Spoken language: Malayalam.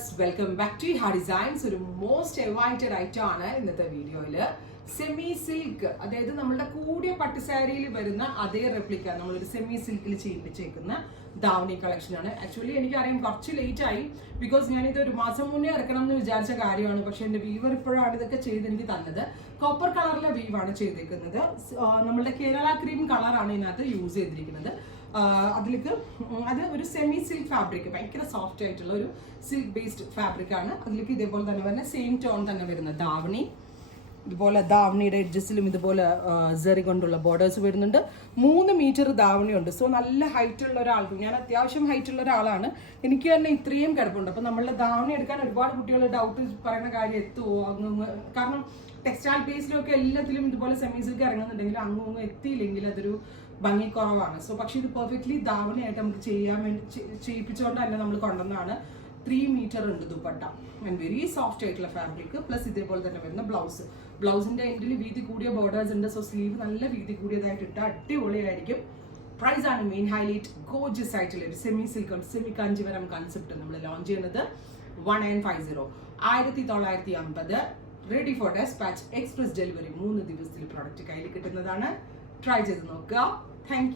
വ്യൂവേഴ്സ്, വെൽക്കം ബാക്ക് ടു ഹാ ഡിസൈൻസ്. ഒരു മോസ്റ്റ് എവൈറ്റഡ് ഐറ്റം ആണ് ഇന്നത്തെ വീഡിയോയിൽ. സെമി സിൽക്ക്, അതായത് നമ്മളുടെ കൂടിയ പട്ടുസാരിയിൽ വരുന്ന അതേ റെപ്ലിക്ക നമ്മളൊരു സെമി സിൽക്കിൽ ചെയ്യിപ്പിച്ചേക്കുന്ന ദാവണി കളക്ഷൻ ആണ്. ആക്ച്വലി എനിക്കറിയാം കുറച്ച് ലേറ്റ് ആയി, ബിക്കോസ് ഞാനിത് ഒരു മാസം മുന്നേ ഇറക്കണം എന്ന് വിചാരിച്ച കാര്യമാണ്. പക്ഷെ എൻ്റെ വീവർ ഇപ്പോഴാണ് ഇതൊക്കെ ചെയ്ത് എനിക്ക് തന്നത്. കോപ്പർ കളറിലെ വീവാണ് ചെയ്തേക്കുന്നത്. നമ്മളുടെ കേരള ക്രീം കളറാണ് ഇതിനകത്ത് യൂസ് ചെയ്തിരിക്കുന്നത്. അതിലേക്ക് അത് ഒരു സെമി സിൽക്ക് ഫാബ്രിക്, ഭയങ്കര സോഫ്റ്റ് ആയിട്ടുള്ള ഒരു സിൽക്ക് ബേസ്ഡ് ഫാബ്രിക് ആണ്. അതിലേക്ക് ഇതേപോലെ തന്നെ വരുന്ന സെയിം ടോൺ തന്നെ വരുന്ന ദാവണി, ഇതുപോലെ ദാവണിയുടെ എഡ്ജസിലും ഇതുപോലെ സെറി കൊണ്ടുള്ള ബോർഡേഴ്സ് വരുന്നുണ്ട്. 3 മീറ്റർ ദാവണി ഉണ്ട്. സോ നല്ല ഹൈറ്റ് ഉള്ള ഒരാൾക്ക്, ഞാൻ അത്യാവശ്യം ഹൈറ്റ് ഉള്ള ഒരാളാണ്, എനിക്ക് തന്നെ ഇത്രയും കിടപ്പുണ്ട്. അപ്പം നമ്മളുടെ ദാവണി എടുക്കാൻ ഒരുപാട് കുട്ടികൾ ഡൗട്ട് പറയുന്ന കാര്യം എത്തുമോ അങ്ങ്, കാരണം ടെക്സ്റ്റൈൽ ബേസിലൊക്കെ എല്ലാത്തിലും ഇതുപോലെ സെമി സിൽക്ക് ഇറങ്ങുന്നുണ്ടെങ്കിൽ അങ്ങ് എത്തിയില്ലെങ്കിൽ അതൊരു ഭംഗി കുറവാണ്. സോ പക്ഷെ ഇത് പെർഫെക്റ്റ്ലി ദാവണിയായിട്ട് നമുക്ക് ചെയ്യാൻ വേണ്ടി ചെയ്യിപ്പിച്ചുകൊണ്ട് തന്നെ നമ്മൾ കൊണ്ടുവന്നതാണ്. 3 മീറ്റർ ഉണ്ട് ദുപ്പട്ട ആൻഡ് വെരി സോഫ്റ്റ് ആയിട്ടുള്ള ഫാബ്രിക്. പ്ലസ് ഇതേപോലെ തന്നെ വരുന്ന ബ്ലൗസിന്റെ എൻഡിൽ വീതി കൂടിയ ബോർഡേഴ്സ് ഉണ്ട്. സോ സ്ലീവ് നല്ല വീതി കൂടിയതായിട്ട് ഇട്ട് അടിപൊളിയായിരിക്കും. പ്രൈസ് ആണ് മെയിൻ ഹൈലൈറ്റ്. ഗോർജിയസ് ആയിട്ടുള്ള ഒരു semi silk semi Kanchivaram concept നമ്മൾ ലോഞ്ച് ചെയ്യുന്നത് 1950 1950 ready for dispatch, express delivery. 3 ദിവസത്തിൽ പ്രോഡക്റ്റ് കയ്യിൽ കിട്ടുന്നതാണ്. ട്രൈ ചെയ്ത് നോക്കുക. Thank U.